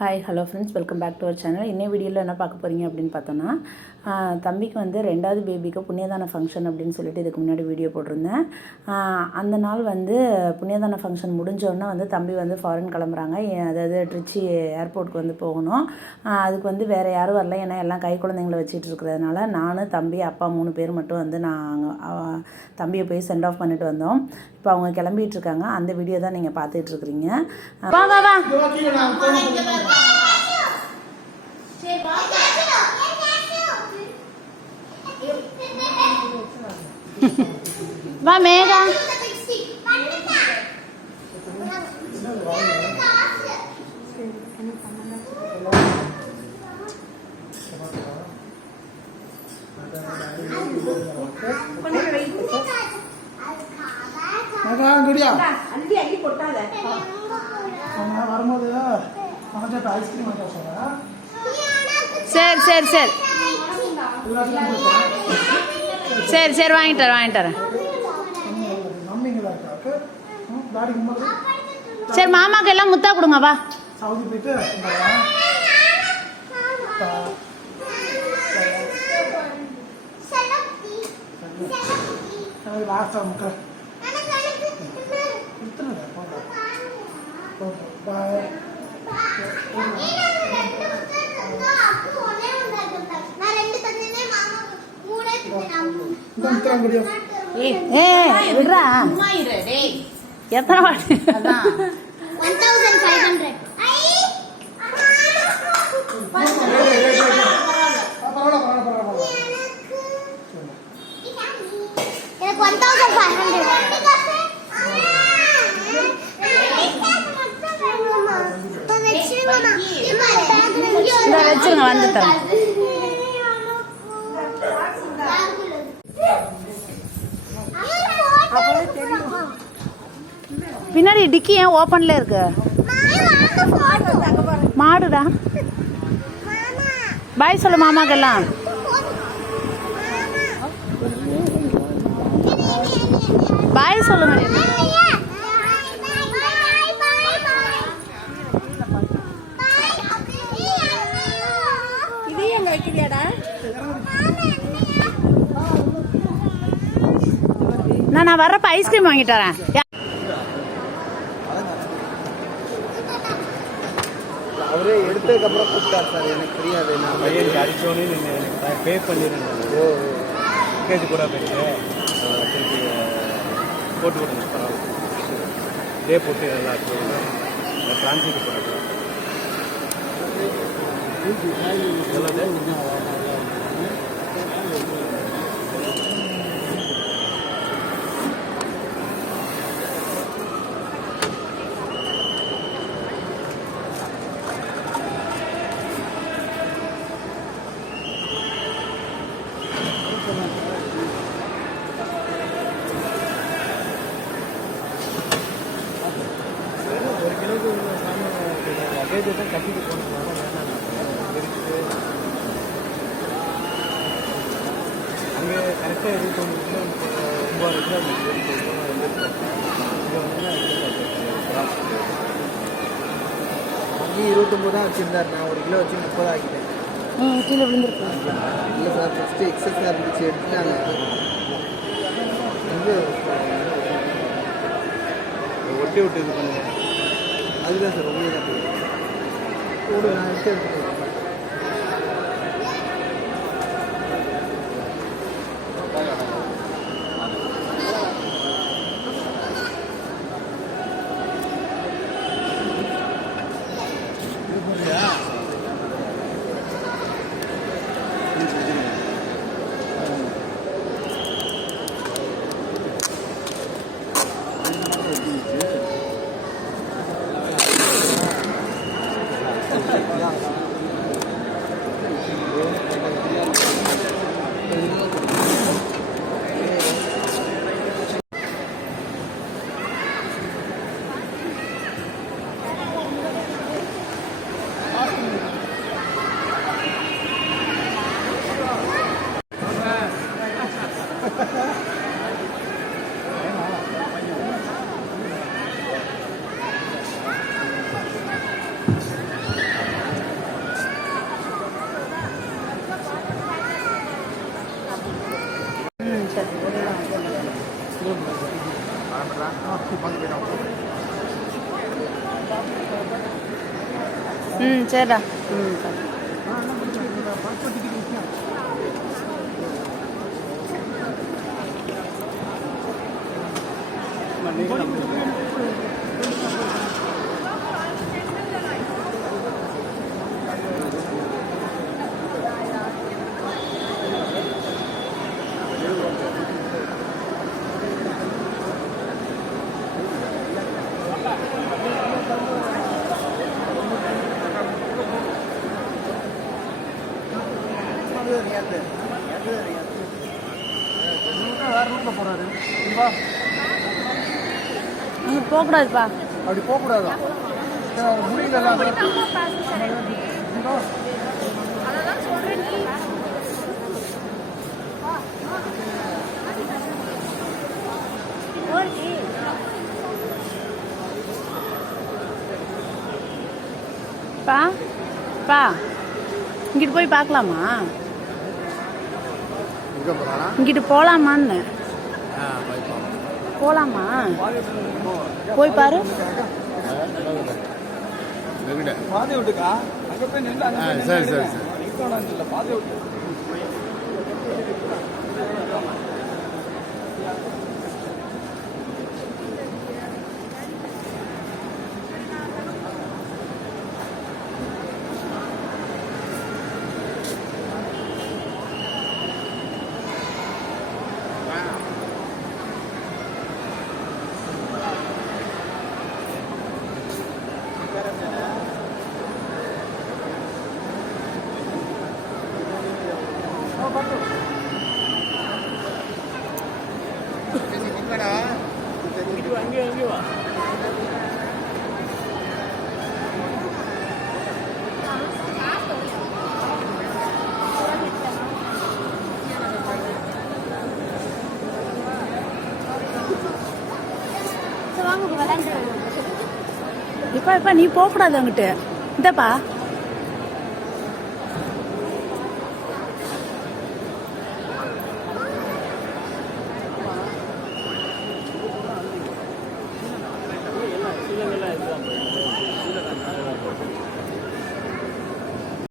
Hi hello friends welcome back to our channel இன்னைய வீடியோவில் என்ன பார்க்க போகிறீங்க அப்படின்னு பார்த்தோன்னா தம்பிக்கு வந்து ரெண்டாவது பேபிக்கு புண்ணியதான ஃபங்க்ஷன் அப்படின்னு சொல்லிட்டு இதுக்கு முன்னாடி வீடியோ போட்டிருந்தேன். அந்த நாள் வந்து புண்ணியதான ஃபங்க்ஷன் முடிஞ்சோடனே வந்து தம்பி வந்து ஃபாரின் கிளம்புறாங்க. அதாவது ட்ரிச்சி ஏர்போர்ட்டுக்கு வந்து போகணும். அதுக்கு வந்து வேறு யாரும் வரல. ஏன்னா எல்லாம் கை குழந்தைங்களை வச்சுட்டு இருக்கிறதுனால நான் தம்பி அப்பா மூணு பேர் மட்டும் வந்து நாங்கள் தம்பியை போய் சென்ட் ஆஃப் பண்ணிட்டு வந்தோம். இப்போ அவங்க கிளம்பிட்டு இருக்காங்க. அந்த வீடியோ தான் நீங்கள் பார்த்துட்டு இருக்கிறீங்க. வா வா வா வா மேகா வரும்போது ஐஸ்கிரீம் வாங்க சொல்கிறேன் சரி சரி. சரி சரி வாங்கிட்டு வரேன் வாங்கிட்டு வரேன் சரி மாமாக்கு எல்லாம் முத்தா கொடுங்க வா சவுதி போயிட்டு இங்க வா. பா- சரி லாஸ்ட்டாக முட்டை கொடுத்துருங்க போங்க பாய் இந்த முத்திரம் குடியா ஏ விடுறா சும்மா இரு டேய் எத்தனை வாட்டி அதான் பரவாயில்ல பரவாயில்ல பரவாயில்ல எனக்கு ஒன் தௌசண்ட் ஃபைவ் இந்த வச்சிருங்க வந்து தரேன். பின்னாடி டிக்கி ஏன் ஓப்பன்ல இருக்கு? மாடுடா. பாய் சொல்லு மாமாக்கெல்லாம். பாய் சொல்லுங்க இது எங்க வைக்கிறியாடா? நான் நான் வர்றப்ப ஐஸ்கிரீம் வாங்கிட்டு வரேன். அவரே எடுத்ததுக்கப்புறம் கூப்பிட்டார் சார். எனக்கு தெரியாது. நான் பையனுக்கு அடிச்சோன்னு எனக்கு பே பண்ணிடுறேன் ஓ கேட்டு கூட போயிட்டு திருப்பி போட்டு விடுங்க. பரவாயில்ல. டே போட்டு நல்லா டிரான்சிட் போட்டு லக்கேஜ் தான் கட்டிட்டு போனதுனால வேணாம். அங்கே கரெக்டாக இருபத்தொன்று கிலோ ஒம்பது கிலோ இங்கே வந்து அங்கேயும் இருபத்தொம்பது தான் வச்சுருந்தார். நான் ஒரு கிலோ வச்சு முப்பது ஆக்கிட்டேன். ம் கீழே விழுந்துருக்கு. இல்லை சார் ஃபஸ்ட்டு எக்ஸஸாக இருந்துச்சு. எடுத்துட்டாங்க. வந்து ஒட்டி விட்டு இது பண்ணுங்க. அதுதான் சார் உண்மையை தான் 오래하시 겠. 嗯，接着，嗯。சரிடா ம் சரி வேற ரூட்ல போறாரு வா அங்கே போகக்கூடாதுப்பா. அப்படி போகக்கூடாதா? முடியல பா பா. இங்கிட்டு போய் பார்க்கலாமா? இங்கிட்டு போகலாமான்னு போகலாமா போய் பாரு. வெங்கட பாதை விட்டுக்கா? அங்க போய் நின்று அங்க ஆ போய் சரி சரி. சரி அங்கே அங்கே வா நீ போகக்கூடாது அங்கிட்டு இந்தப்பா.